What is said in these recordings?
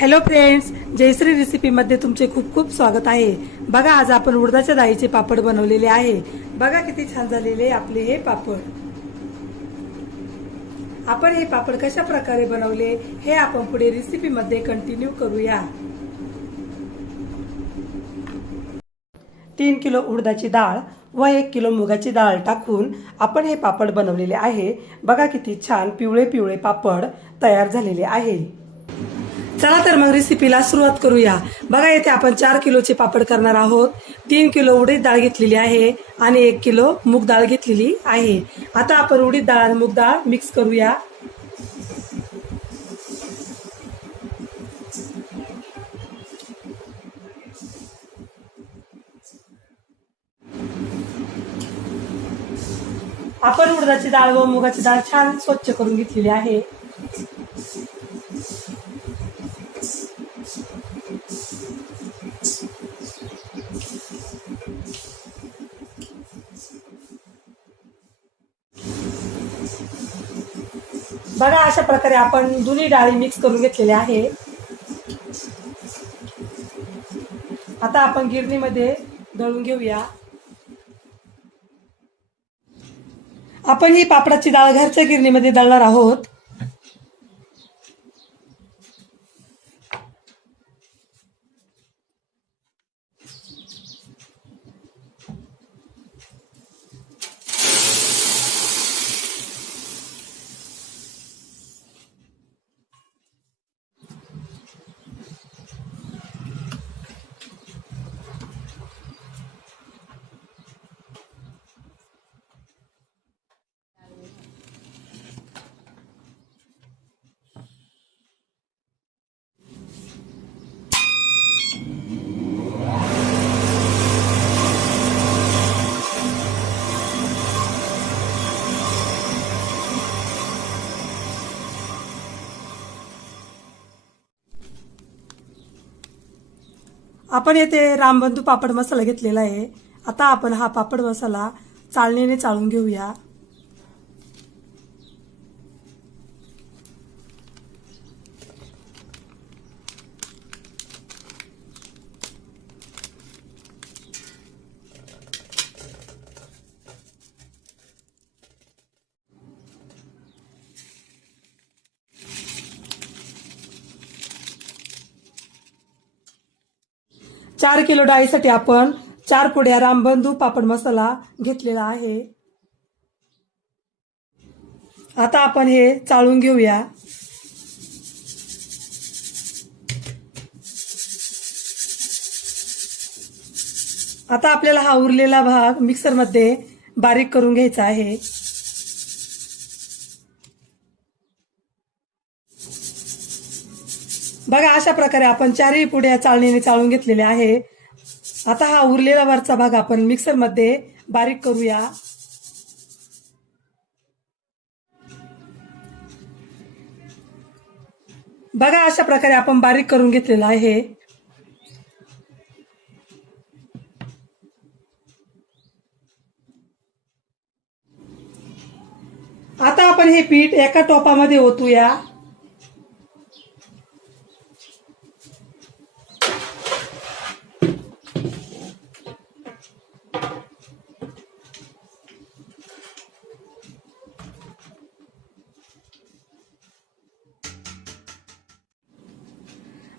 Hello friends, Jayashree रेसिपीमध्ये तुमचे खूप खूप स्वागत आहे। बघा, आज आपण उडदाच्या डाळीचे पापड बनवलेले आहे। बघा किती छान झालेले आपले हे पापड। आपण हे पापड कशा प्रकारे बनवले हे आपण पुढे रेसिपीमध्ये कंटिन्यू करूया। 3 किलो उडदाची डाळ व 1 किलो मुगाची डाळ टाकून आपण हे पापड बनवलेले आहे। बघा किती छान पिवळे पिवळे पापड तयार झालेले आहे। चला तर मग रेसिपीला सुरुवात करूया। बघा, येथे आपण 4 किलोचे पापड करणार आहोत। 3 किलो उडीद डाळ घेतलेली आहे आणि 1 किलो मूग डाळ घेतलेली आहे। आता आपण उडीद डाळ आणि मूग डाळ मिक्स करूया। आपण उडदाची डाळ व मुगाची डाळ छान स्वच्छ करून घेतलेली आहे। बघा, अशा प्रकारे आपण दोन्ही डाळी मिक्स करून घेतलेल्या आहे। आता आपण गिरणीमध्ये दळून घेऊया। आपण ही पापडाची डाळ घरच्या गिरणीमध्ये दळणार आहोत। आपण येथे रामबंधू पापड मसाला घेतलेला आहे। आता आपण हा पापड मसाला चाळणीने चाळून घेऊया। चार किलो डाळीसाठी आपण 4 पुड्या रामबंधू पापड मसाला घेतलेला आहे। आता आपण हे चाळून घेऊया। आता आपल्याला हा उरलेला भाग मिक्सरमध्ये बारीक करून घ्यायचा आहे। बघा, अशा प्रकारे आपण 4ही पुड्या चाळणीने चाळून घेतलेल्या आहे। आता हा उरलेला वरचा भाग आपण मिक्सरमध्ये बारीक करूया। बघा, अशा प्रकारे आपण बारीक करून घेतलेला आहे। आता आपण हे पीठ एका टोपामध्ये ओतूया।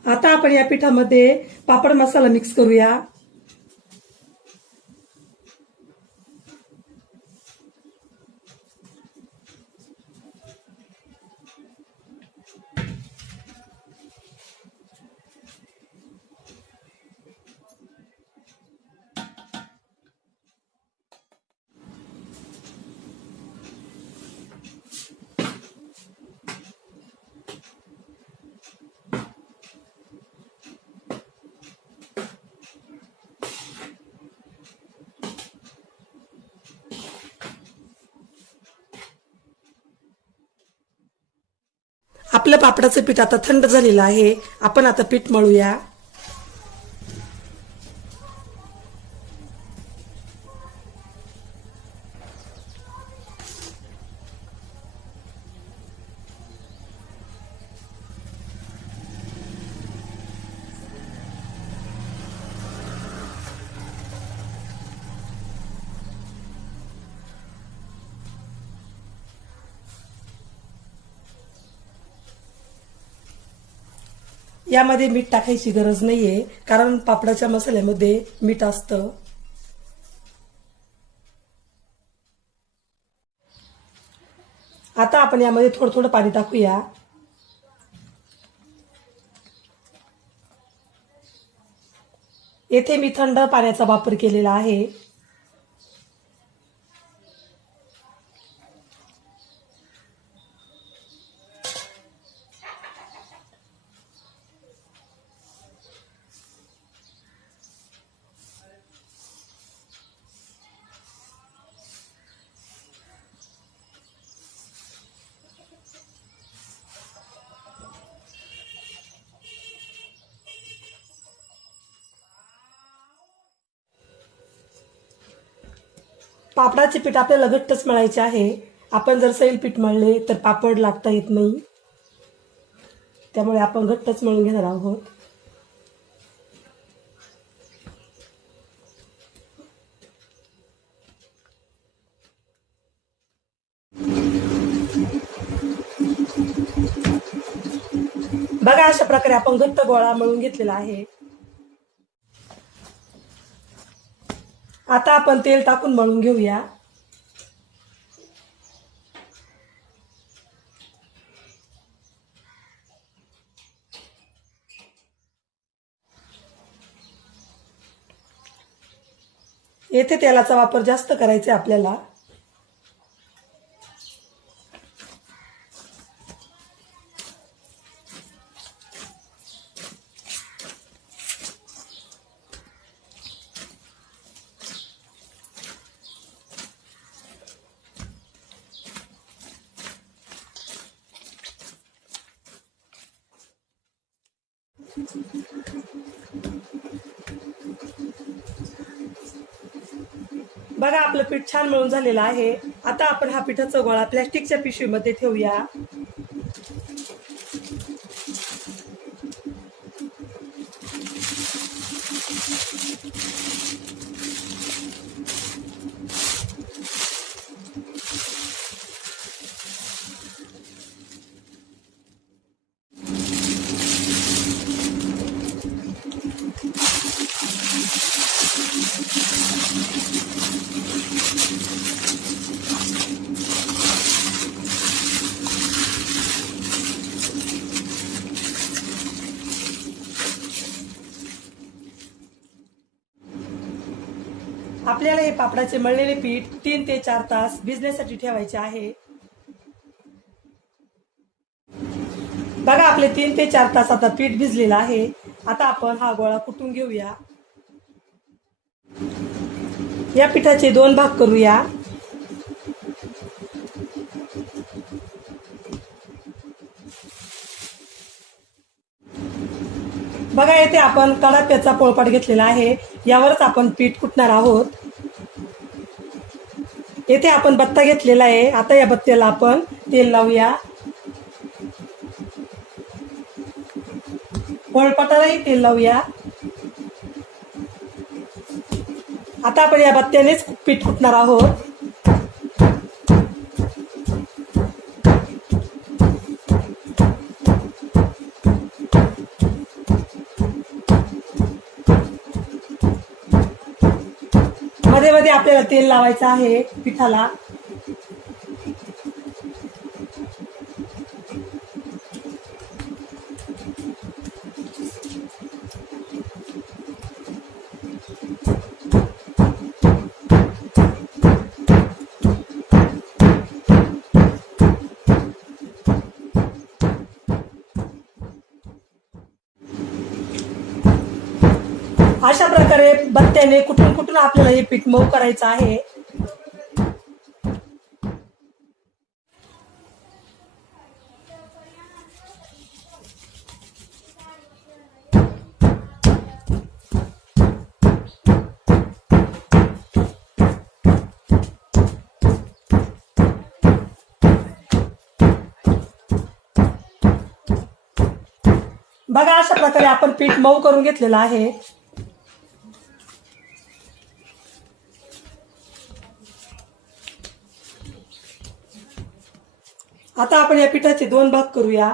आता आपण या पिठामध्ये पापड मसाला मिक्स करूया। आपलं पापडाचं पीठ आता थंड झालेलं आहे। आपण आता पीठ मळूया। यामध्ये मीठ टाकायची गरज नाहीये, कारण पापडाच्या मसाल्यामध्ये मीठ असतं. आता आपण यामध्ये थोडं थोडं पाणी टाकूया. येथे मी थंड पाण्याचा वापर केलेला आहे. पापडाचे पीठ आपल्याला घट्टच मळायचे आहे. आपण जर सैल पीठ मळले तर पापड लागता येत नाही, त्यामुळे आपण घट्टच मळून घेणार आहोत. बघा, अशा प्रकारे आपण घट्ट गोळा मळून घेतलेला आहे. आता आपण तेल टाकून मळून घेऊया. येथे तेलाचा वापर जास्त करायचा आपल्याला. बघा, आपलं पीठ छान मळून झालेलं आहे. आता आपण हा पिठाचा गोळा प्लॅस्टिकच्या पिशवीमध्ये ठेवूया. आपल्याला हे पापडाचे मळलेले पीठ 3 ते 4 तास भिजण्यासाठी ठेवायचे आहे. बघा, आपले 3 ते 4 तास आता पीठ भिजलेलं आहे. आता आपण हा गोळा कुटून घेऊया. या पिठाचे 2 भाग करूया. बघा, येथे आपण कडाप्याचा पोळपाट घेतलेला आहे. यावरच आपण पीठ कुटणार आहोत. येथे आपण बत्ता घेतलेला आहे. आता या बत्त्याला आपण तेल लावूया. पोळपाटालाही तेल लावूया. आता आपण या बत्त्यानेच पीठ कुटणार आहोत. मध्ये मध्ये आपल्याला तेल लावायचं आहे पिठाला. अशा प्रकारे बत्त्याने कुठून कुठून आपल्याला हे पीठ मऊ करायचं आहे. बघा, अशा प्रकारे आपण पीठ मऊ करून घेतलेलं आहे. आता आपण या पिठाचे 2 भाग करूया.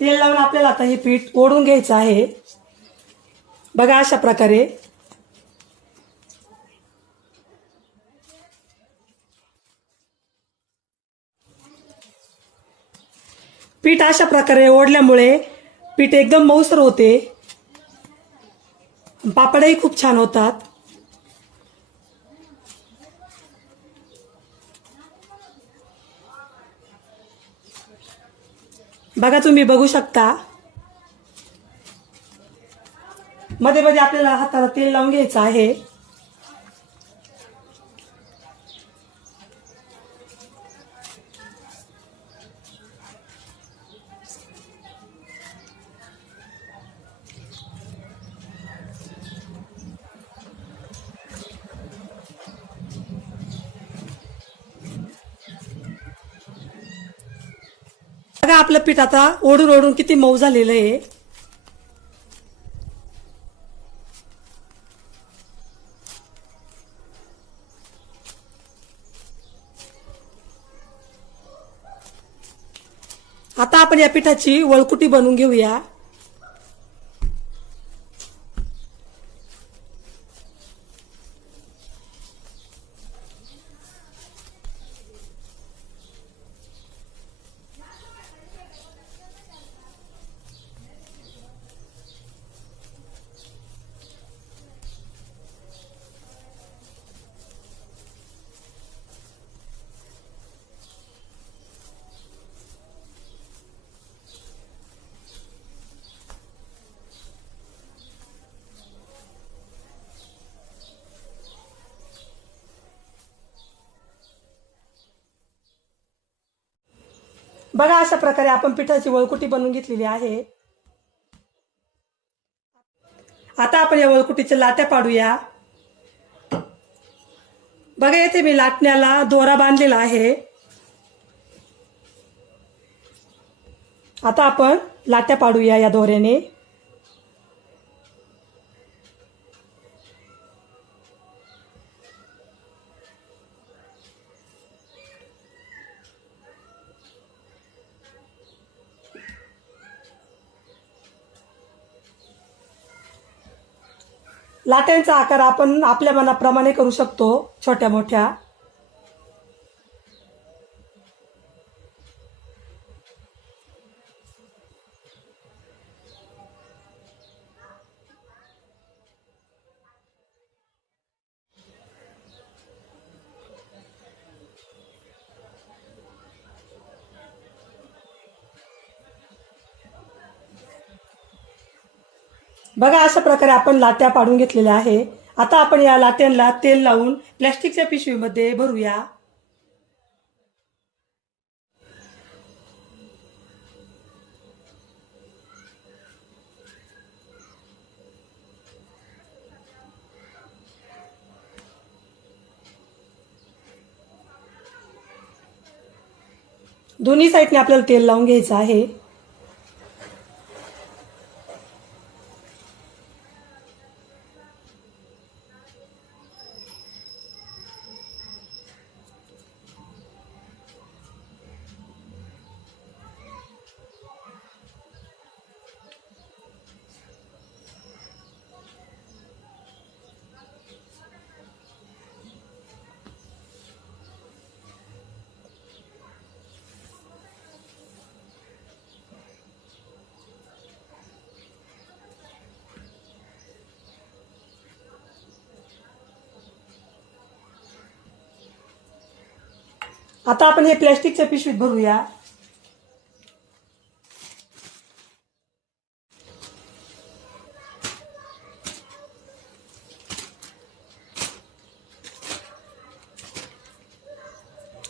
तेल लावून आपल्याला आता हे पीठ ओढून घ्यायचं आहे. बघा अशा प्रकारे. पीठ अशा प्रकारे ओढल्यामुळे पीठ एकदम मऊसर होते. पापडही खूप छान होतात. बघा तुम्ही बघू शकता. मध्ये मध्ये आपल्याला हाताला तेल लावून घ्यायचं आहे. बघा आपलं पीठ आता ओढून ओढून किती मऊ झालेलं आहे. आता आपण या पिठाची वळकुटी बनवून घेऊया. बघा अशा प्रकारे आपण पिठाची वळकुटी बनवून घेतलेली आहे. आता आपण या वळकुटीच्या लाट्या पाडूया. बघा येथे मी लाटण्याला दोरा बांधलेला आहे. आता आपण लाट्या पाडूया या दोऱ्याने. लाट्यांचा आकार आपण आपल्या मनाप्रमाणे करू शकतो, छोट्या मोठ्या. बघा अशा प्रकारे आपण लाट्या पाडून घेतलेल्या आहे. आता आपण या लाट्यांना तेल लावून प्लॅस्टिकच्या पिशवीमध्ये भरूया. दोन्ही साईडने आपल्याला तेल लावून घ्यायचं आहे. आता आपण हे प्लॅस्टिकच्या पिशवीत भरूया.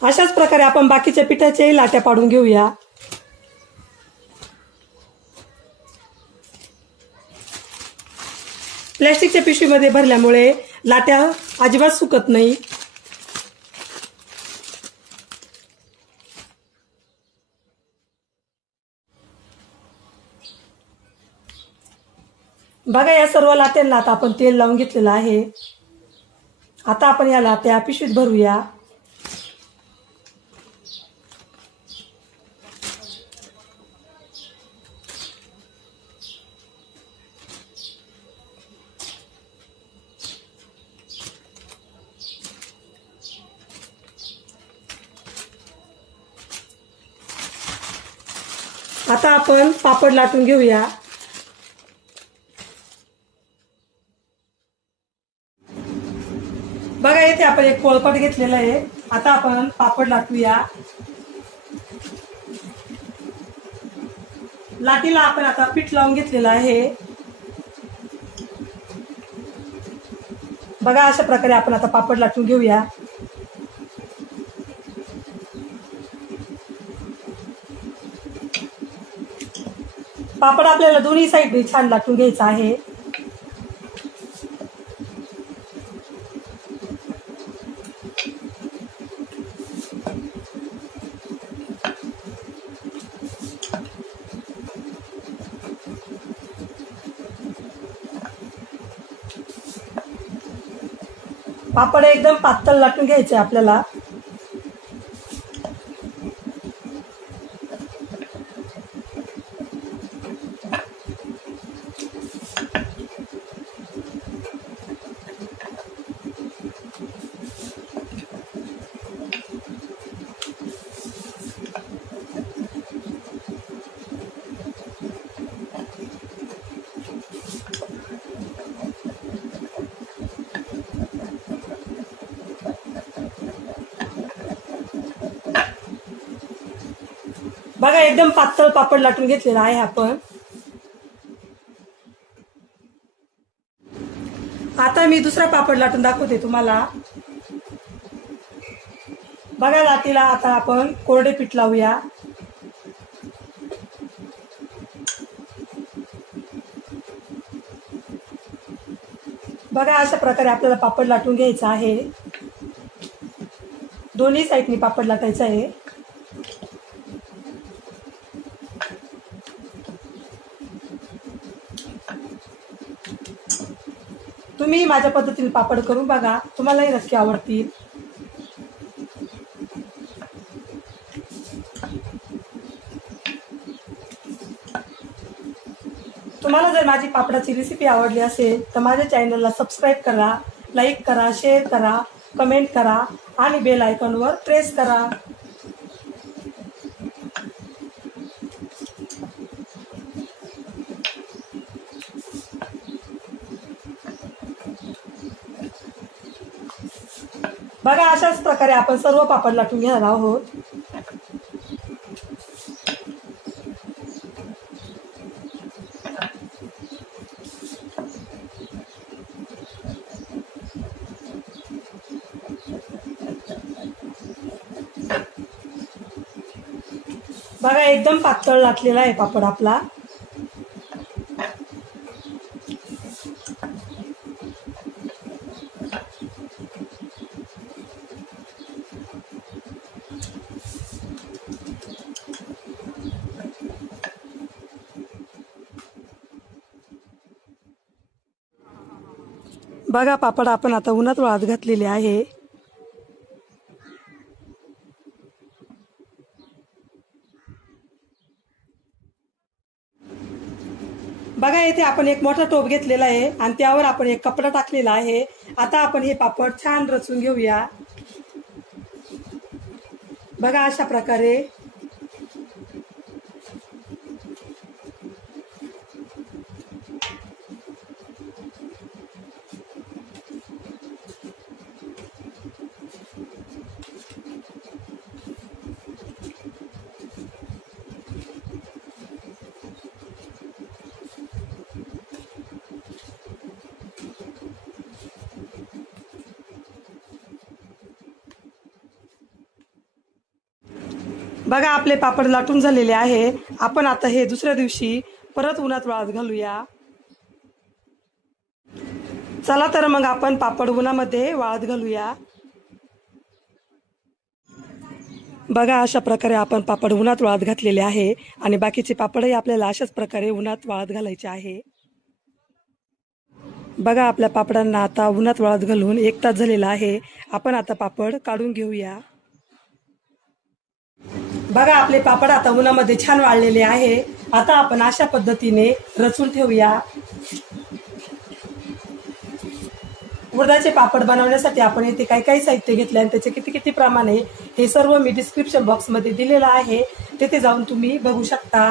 अशाच प्रकारे आपण बाकीच्या पिठाच्याही लाट्या पाडून घेऊया. प्लॅस्टिकच्या पिशवीमध्ये भरल्यामुळे लाट्या अजिबात सुकत नाही. बघा या सर्व लाट्यांना आता आपण तेल लावून घेतलेलं आहे. आता आपण या लाट्या पिशवीत भरूया. आता आपण पापड लाटून घेऊया। बघा इथे आपण एक पोळपाट घेतलेला आहे। आता आपण पापड लाटूया। लाटीला आपण आता पीठ लावून घेतलेलं आहे। बघा अशा प्रकारे आपण आता पापड लाटून घेऊया। पापड आपल्याला दोन्ही साईडने छान लाटून घ्यायचा आहे। पापड एकदम पातळ लाटून घ्यायचे आपल्याला। बघा एकदम पातळ पापड लाटून घेतलेला आहे आपण। आता मी दुसरा पापड लाटून दाखवते तुम्हाला। बघा लाटीला आता आपण कोरडे पीठ लावूया। बघा अशा प्रकारे आपल्याला पापड लाटून घ्यायचा आहे। दोन्ही साईडनी पापड लाटायचा आहे। तुम्ही माझ्या पद्धतीने पापड करून बघा, तुम्हालाही नक्की आवडतील। तुम्हाला जर माझी पापडाची रेसिपी आवडली असेल तर माझ्या चॅनलला सबस्क्राईब करा, लाईक करा, शेअर करा, कमेंट करा आणि बेल आयकॉनवर प्रेस करा। बघा अशाच प्रकारे आपण सर्व पापड लाटून घेणार आहोत। बघा एकदम पातळ लाटलेला आहे पापड आपला। बघा पापड आपण आता उन्हात वाळत घातलेले आहे। बघा इथे आपण एक मोठा टोप घेतलेला आहे आणि त्यावर आपण एक कपडा टाकलेला आहे। आता आपण हे पापड छान रचून घेऊया। बघा अशा प्रकारे बघा आपले पापड लाटून झालेले आहे। आपण आता हे दुसऱ्या दिवशी परत उन्हात वाळत घालूया। चला तर मग आपण पापड उन्हामध्ये वाळत घालूया। बघा अशा प्रकारे आपण पापड उन्हात वाळत घातलेले आहे आणि बाकीचे पापडही आपल्याला अशाच प्रकारे उन्हात वाळत घालायचे आहे। बघा आपल्या पापडांना आता उन्हात वाळत घालून 1 तास झालेला आहे। आपण आता पापड काढून घेऊया। बघा आपले पापड आता उन्हामध्ये छान वाळलेले आहे। आता आपण अशा पद्धतीने रचून ठेवूया। उडदाचे पापड बनवण्यासाठी आपण इथे काय काय साहित्य घेतले आणि त्याचे किती किती प्रमाण आहे हे सर्व मी डिस्क्रिप्शन बॉक्समध्ये दिलेलं आहे, तिथे जाऊन तुम्ही बघू शकता।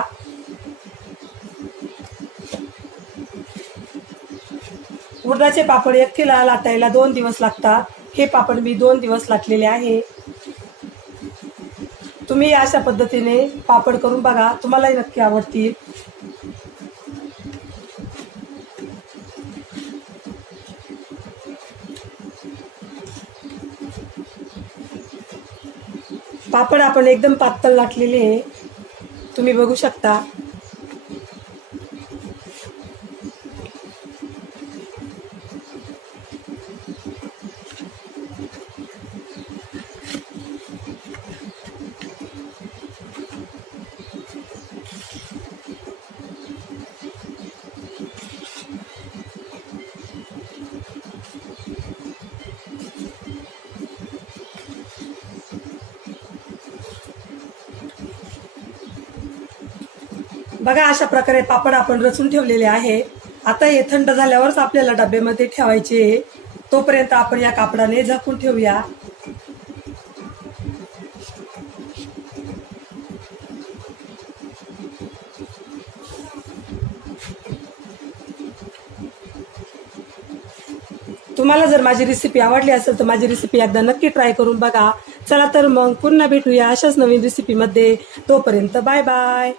उडदाचे पापड एकटीला लाटायला 2 दिवस लागतात. हे पापड मी 2 दिवस लाटलेले आहे. तुम्ही अशा पद्धतीने पापड करून बघा, तुम्हालाही नक्की आवडतील. पापड आपण एकदम पातळ लाटलेले आहे, तुम्ही बघू शकता. बघा अशा प्रकारे पापड आपण रचून ठेवलेले आहे. आता हे थंड झाल्यावरच आपल्याला डब्यामध्ये ठेवायचे. तोपर्यंत आपण या कापडाने झाकून ठेवूया. तुम्हाला जर माझी रेसिपी आवडली असेल तर माझी रेसिपी एकदा नक्की ट्राय करून बघा. चला तर मग पुन्हा भेटूया अशाच नवीन रेसिपीमध्ये. तोपर्यंत बाय बाय.